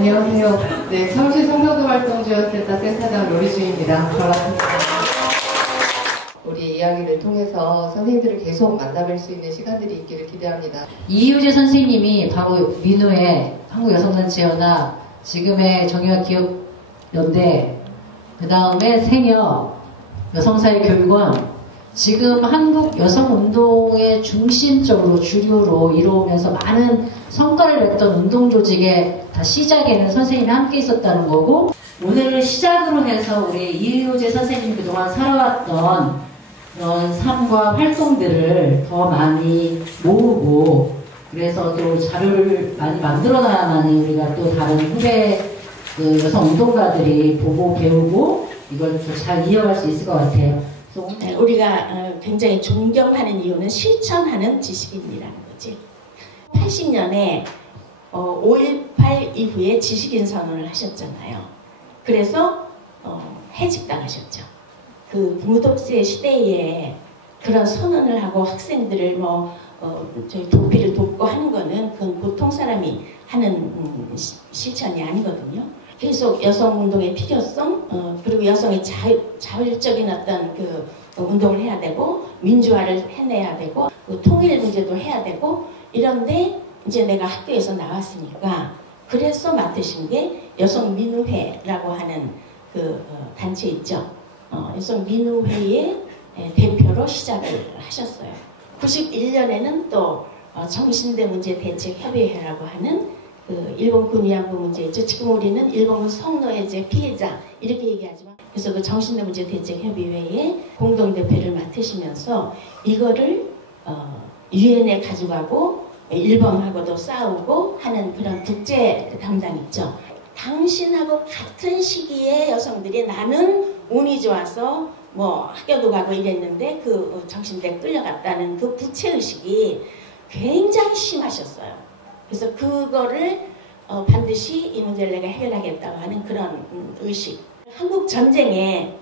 안녕하세요. 네, 서울시 성서도 활동지원센터 센터장 로리주입니다. 반갑습니다. 우리 이야기를 통해서 선생님들을 계속 만나뵐 수 있는 시간들이 있기를 기대합니다. 이효재 선생님이 바로 민우의 한국여성단체연합, 지금의 정의화기업연대, 그 다음에 생협, 여성사회교육원, 지금 한국 여성운동의 중심적으로 주류로 이루어오면서 많은 성과를 냈던 운동조직의 다 시작에는 선생님이 함께 있었다는 거고, 오늘을 시작으로 해서 우리 이효재 선생님 그동안 살아왔던 그런 삶과 활동들을 더 많이 모으고, 그래서 또 자료를 많이 만들어놔야만이 우리가 또 다른 후배 그 여성운동가들이 보고 배우고 이걸 또 잘 이어갈 수 있을 것 같아요. 우리가 굉장히 존경하는 이유는 실천하는 지식인이라는 거지. 80년에 5.18 이후에 지식인 선언을 하셨잖아요. 그래서 해직당하셨죠. 그 무독재 시대에 그런 선언을 하고 학생들을 저희 도피를 돕고 하는 거는 그건 보통 사람이 하는 실천이 아니거든요. 계속 여성운동의 필요성, 그리고 여성의 자율적인 어떤 그 운동을 해야 되고, 민주화를 해내야 되고, 그 통일 문제도 해야 되고, 이런데 이제 내가 학교에서 나왔으니까, 그래서 맡으신 게 여성민우회라고 하는 그 단체 있죠. 여성민우회의 대표로 시작을 하셨어요. 91년에는 또 정신대 문제 대책 협의회라고 하는 그 일본군 위안부 문제 있죠. 지금 우리는 일본군 성노예제 피해자 이렇게 얘기하지만, 그래서 그 정신대 문제 대책 협의회의 공동대표를 맡으시면서 이거를 유엔에 가져가고 일본하고도 싸우고 하는 그런 국제 담당 있죠. 당신하고 같은 시기에 여성들이 나는 운이 좋아서 학교도 가고 이랬는데 그 정신대에 끌려갔다는 그 부채의식이 굉장히 심하셨어요. 그래서 그거를 반드시 이 문제를 내가 해결하겠다고 하는 그런 의식. 한국 전쟁에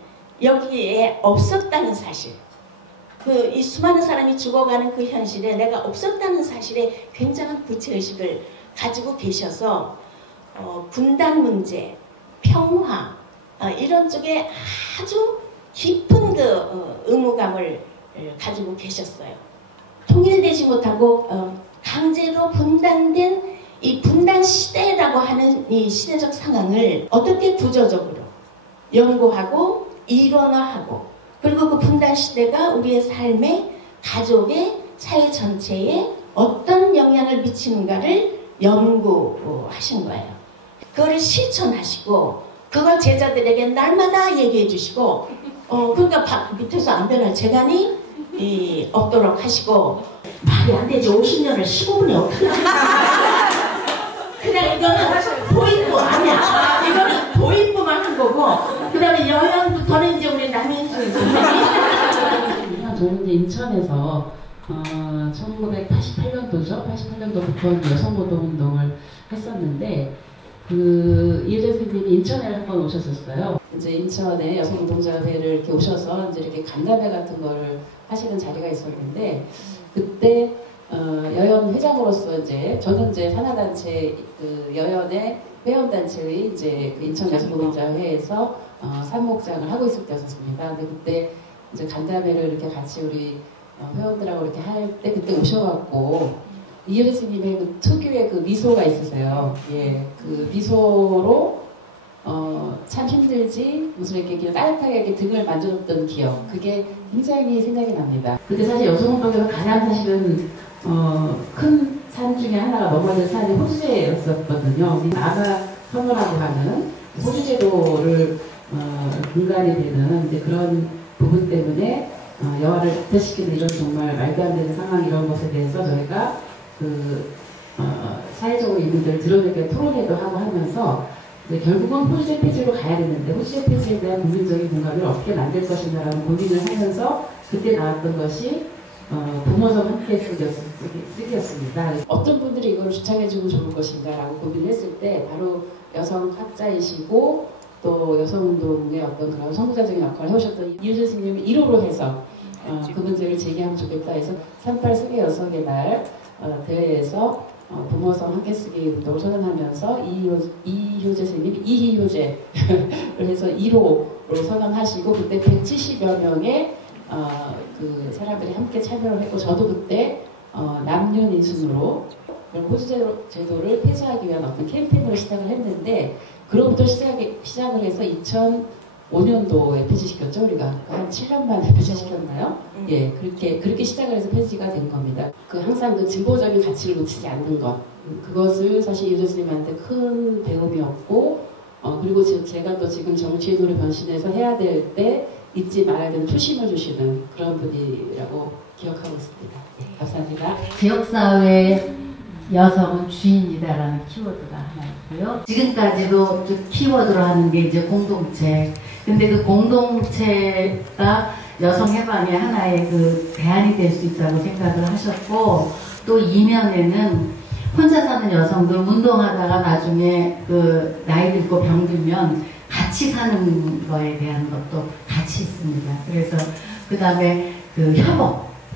여기에 없었다는 사실. 이 수많은 사람이 죽어가는 그 현실에 내가 없었다는 사실에 굉장한 부채의식을 가지고 계셔서 분단 문제, 평화 이런 쪽에 아주 깊은 그 의무감을 가지고 계셨어요. 통일되지 못하고 강제로 분단된 이 분단 시대라고 하는 이 시대적 상황을 어떻게 구조적으로 연구하고 일원화하고, 그리고 그 분단 시대가 우리의 삶에, 가족의, 사회 전체에 어떤 영향을 미치는가를 연구하신 거예요. 그거를 실천하시고 그걸 제자들에게 날마다 얘기해 주시고, 그러니까 밑에서 안 변할 재간이 없도록 하시고, 말이 안 되지. 50년을 15분에 어떻게 그냥 이거는 도입부 아니야. 이거는 도입부만 한 거고, 그 다음에 여연부터는 이제 우리 남인순 선생님. 저는 이제 인천에서 1988년도죠. 88년도부터 여성노동운동을 했었는데, 이효재 선생님이 인천에 한번 오셨었어요. 이제 인천에 여성노동자회를 이렇게 오셔서 이제 이렇게 간담회 같은 거를 하시는 자리가 있었는데, 그때 여연 회장으로서 이제 저는 이제 산하단체 그 여연의 회원단체의 이제 인천 여성노동자회에서 사무국장을 하고 있을 때였습니다. 근데 그때 이제 간담회를 이렇게 같이 우리 회원들하고 이렇게 할 때 그때 오셔갖고 이효재 스님의 그 특유의 그 미소가 있으세요. 예, 그 미소로 참 힘들지 무슨 이렇게 따뜻하게 이렇게 등을 만져줬던 기억, 그게 굉장히 생각이 납니다. 그때 사실 여성운동에서 가장 사실은 큰 산 중에 하나가 넘어진 산이 호주제였었거든요. 아가 선호라고 하는 호주제도를 분간이 되는 이제 그런 부분 때문에 여아를 부패시키는 이런 정말 말도 안 되는 상황, 이런 것에 대해서 저희가 사회적으로 이분들을 드러내게 토론회도 하고 하면서 결국은 호주제 폐지로 가야 되는데 호주제 폐지에 대한 국민적인 공감을 어떻게 만들 것인가라는 고민을 하면서 그때 나왔던 것이 부모점 함께 쓰기였습니다. 어떤 분들이 이걸 주창해주면 좋을 것인가라고 고민을 했을 때 바로 여성학자이시고 또 여성운동의 어떤 그런 선구자적인 역할을 해오셨던 이효재 선생님이 1호로 해서 그 문제를 제기하면 좋겠다 해서 38 세계 여성의 날 대회에서 부모성 한개 쓰기 운동을 선언하면서 이효재 선생님이 이희효제를 해서 1호로 선언하시고 그때 170여 명의 그 사람들이 함께 참여를 했고 저도 그때 남녀인순으로 호주 제도를 폐지하기 위한 어떤 캠페인을 시작을 했는데 그로부터 시작을 해서 2005년도에 폐지시켰죠. 우리가 한 7년 만에 폐지시켰나요? 예, 그렇게 시작을 해서 폐지가 된 겁니다. 항상 그 진보적인 가치를 놓치지 않는 것, 그것을 사실 이효재 선생님한테 큰 배움이었고, 그리고 제가 또 지금 정치인으로 변신해서 해야 될 때 잊지 말아야 되는 초심을 주시는 그런 분이라고 기억하고 있습니다. 네, 감사합니다. 지역사회 여성은 주인이다라는 키워드가 하나 있고요. 지금까지도 키워드로 하는 게 이제 공동체. 근데 그 공동체가 여성 해방의 하나의 그 대안이 될 수 있다고 생각을 하셨고, 또 이면에는 혼자 사는 여성들 운동하다가 나중에 그 나이 들고 병들면 같이 사는 거에 대한 것도 같이 있습니다. 그래서 그 다음에 그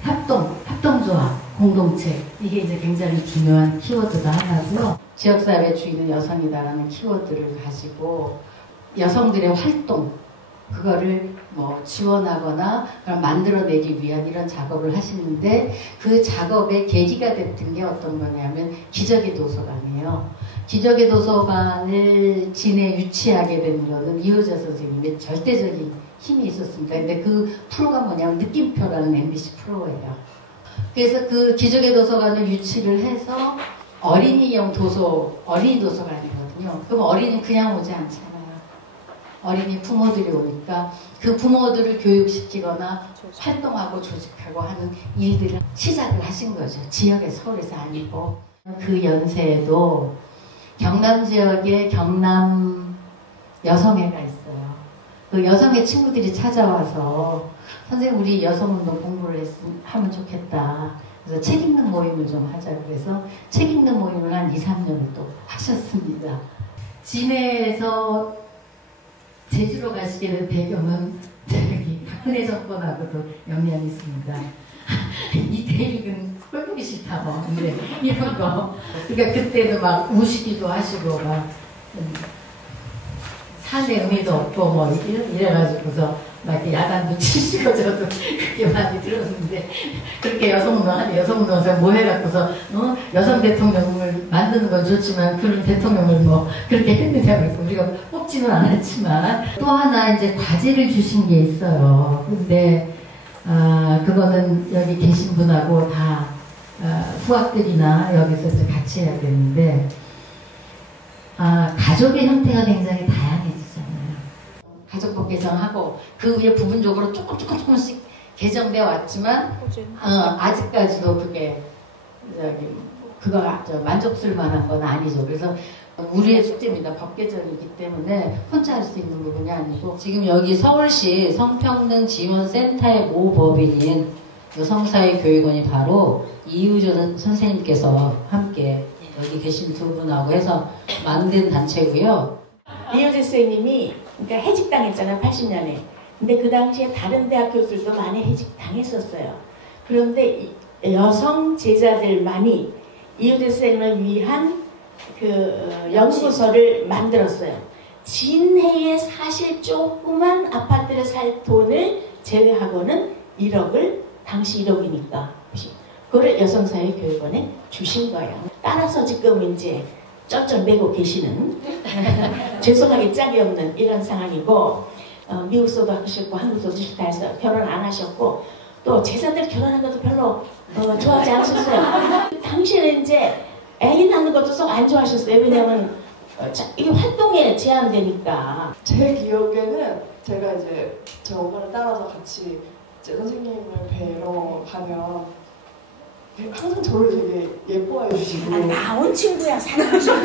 협동조합, 공동체, 이게 이제 굉장히 중요한 키워드가 하나고요. 지역사회 주인은 여성이다라는 키워드를 가지고 여성들의 활동, 그거를 뭐 지원하거나 만들어내기 위한 이런 작업을 하시는데, 그 작업의 계기가 됐던 게 어떤 거냐면 기적의 도서관이에요. 기적의 도서관을 진에 유치하게 된 거는 이효재 선생님의 절대적인 힘이 있었습니다. 근데 그 프로가 뭐냐면 느낌표라는 MBC 프로예요. 그래서 그 기적의 도서관을 유치를 해서 어린이용 어린이 도서관이거든요. 그럼 어린이 그냥 오지 않잖아요. 어린이 부모들이 오니까 그 부모들을 교육시키거나 활동하고 조직하고 하는 일들을 시작을 하신 거죠. 지역의 서울에서 아니고. 그 연세에도 경남 지역에 경남 여성회가 있어요. 그 여성회 친구들이 찾아와서 선생님 우리 여성운동 공부를 하면 좋겠다. 그래서 책 읽는 모임을 좀 하자. 그래서 책 읽는 모임을 한 2, 3년을 또 하셨습니다. 진해에서 제주로 가시게 된 배경은 박근혜 정권하고도 영향이 있습니다. 이태익은 꼴보기 싫다 뭐 이런 거. 그러니까 그때도 막 우시기도 하시고 막 산에 의미도 없고 뭐 이래가지고서 막 이렇게 야단도 치시고 저도 그렇게 많이 들었는데, 그렇게 여성운동에서 뭐 해갖고서 여성 대통령을 만드는 건 좋지만 그런 대통령을 뭐 그렇게 했느냐고 우리가 뽑지는 않았지만. 또 하나 이제 과제를 주신 게 있어요. 근데 그거는 여기 계신 분하고 다 후학들이나 여기서 이제 같이 해야 되는데, 가족의 형태가 굉장히 다양해지잖아요. 가족법 개정하고 그 위에 부분적으로 조금씩 개정되어 왔지만 아직까지도 그게 그거 만족스러울 만한 건 아니죠. 그래서 우리의 숙제입니다. 법 개정이기 때문에 혼자 할 수 있는 부분이 아니고, 지금 여기 서울시 성평등지원센터의 모법인인 여성사회교육원이 바로 이유조 선생님께서 함께 여기 계신 두 분하고 해서 만든 단체고요. 이효재 선생님이 그러니까 해직당했잖아요, 80년에. 근데 그 당시에 다른 대학 교수들도 많이 해직당했었어요. 그런데 여성 제자들만이 이효재 선생님을 위한 그 연구소를 만들었어요. 진해에 사실 조그만 아파트를 살 돈을 제외하고는 1억을, 당시 1억이니까 그거를 여성사회교육원에 주신 거예요. 따라서 지금 이제 쩔쩔 매고 계시는 죄송하게 짝이 없는 이런 상황이고, 미국서도 하셨고 한국서도 다 해서 결혼 안 하셨고, 또 제자들 결혼한 것도 별로 좋아하지 않으셨어요. 당시에는 이제 애인 하는 것도 썩 안 좋아하셨어요. 왜냐면 이게 활동에 제한되니까. 제 기억에는 제가 이제 제 엄마를 따라서 같이 이제 선생님을 뵈러 가면 항상 저를 되게 예뻐해 주시고. 나온 친구야, 사랑하시고.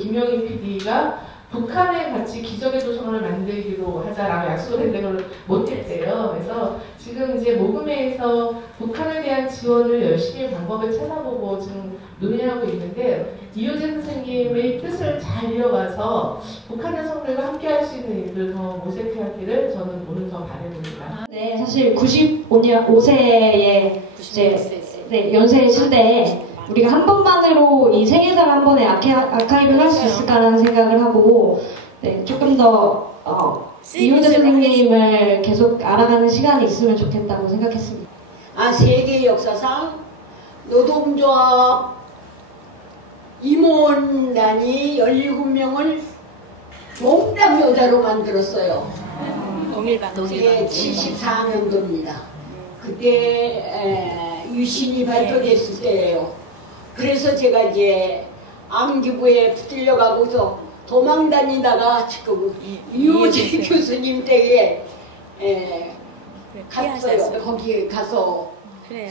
김영희 PD가 북한에 같이 기적의 조선을 만들기로 하자라고 약속을 했는데 그걸 못했대요. 그래서 지금 이제 모금회에서 북한에 대한 지원을 열심히 방법을 찾아보고 지금 논의하고 있는데 이효재 선생님의 뜻을 잘 이어가서 북한 여성들과 함께할 수 있는 일들 더 모색하기를 저는 오늘 더 바라봅니다. 네, 사실 95세의 이제 연세신데 우리가 한 번만으로 이 생일상 한 번에 아카이브를 할 수 있을까라는 생각을 하고 조금 더 이효재 선생님을 계속 알아가는 시간이 있으면 좋겠다고 생각했습니다. 세계 역사상 노동조합 임원단이 17명을 몽땅 여자로 만들었어요. 그게 74년도입니다. 그때 유신이 발표됐을 때예요. 그래서 제가 이제 암기부에 붙들려가고서 도망 다니다가 지금 이효재 교수님 댁에 갔어요. 거기 가서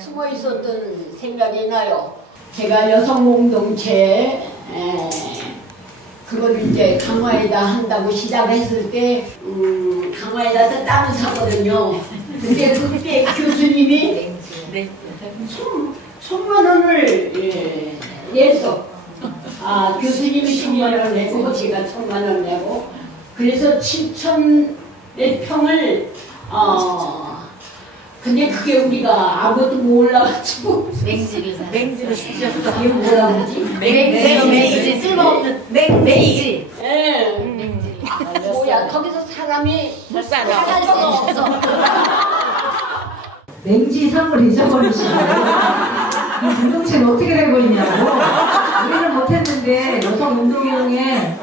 숨어 있었던 생각이 나요. 제가 여성공동체 그걸 이제 강화에다 한다고 시작했을 때 강화에다 땅을 사거든요. 근데 그때 교수님이 1,000만 원을 냈어. 교수님이 1,000만 원 내고 제가 1,000만 원 내고 그래서 7,000몇 평을 근데 그게 우리가 아무것도 몰라가지고 맹지를 쓰셨어. 이게 뭐라 그러지? 맹지 쓸모없는 맹지. 예. 뭐야 거기서 사람이 사라져가 없어. 맹지 상을 잊어버리시고 이 공동체는 어떻게 되고 있냐고. 우리는 못했는데 여성운동에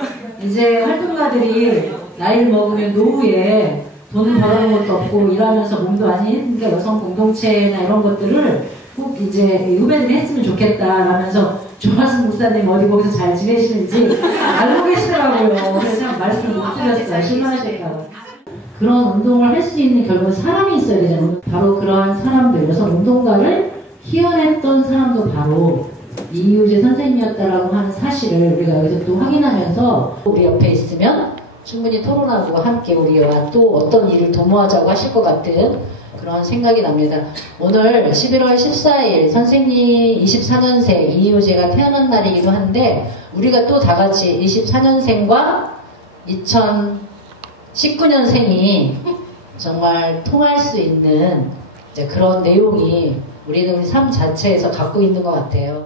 이제 활동가들이 나이를 먹으면 노후에 돈을 벌어온 것도 없고 일하면서 몸도 많이 했으니까 여성 공동체나 이런 것들을 꼭 이제 후배들이 했으면 좋겠다라면서 조하승 목사님 어디 거기서 잘 지내시는지 알고 계시더라고요. 그래서 말씀을 못 드렸어요. 실망하실까봐. 그런 운동을 할 수 있는 결국은 사람이 있어야 되잖아요. 바로 그러한 사람들, 여성 운동가를 키워냈던 사람도 바로 이효재 선생님이었다라고 하는 사실을 우리가 여기서 또 확인하면서 우리 옆에 있으면 충분히 토론하고 함께 우리와 또 어떤 일을 도모하자고 하실 것 같은 그런 생각이 납니다. 오늘 11월 14일 선생님 24년생 이효재가 태어난 날이기도 한데 우리가 또 다 같이 24년생과 2019년생이 정말 통할 수 있는 이제 그런 내용이 우리는 우리 삶 자체에서 갖고 있는 것 같아요.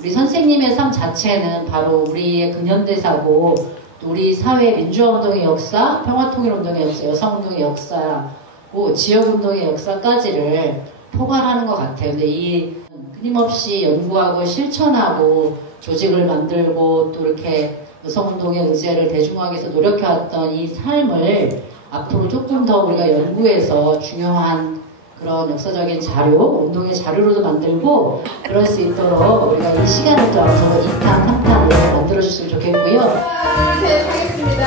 우리 선생님의 삶 자체는 바로 우리의 근현대사고 우리 사회 민주화운동의 역사, 평화통일운동의 역사, 여성운동의 역사고 지역운동의 역사까지를 포괄하는 것 같아요. 근데 이 끊임없이 연구하고 실천하고 조직을 만들고 또 이렇게 여성운동의 의제를 대중화하기 위해서 노력해왔던 이 삶을 앞으로 조금 더 우리가 연구해서 중요한 그런 역사적인 자료, 운동의 자료로도 만들고 그럴 수 있도록 우리가 이 시간을 또 앞으로 2탄, 3탄으로 만들어주셨으면 좋겠고요. 하나, 둘, 셋 하겠습니다.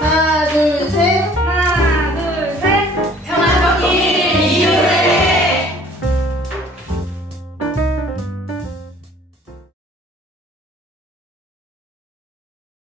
하나, 둘, 셋.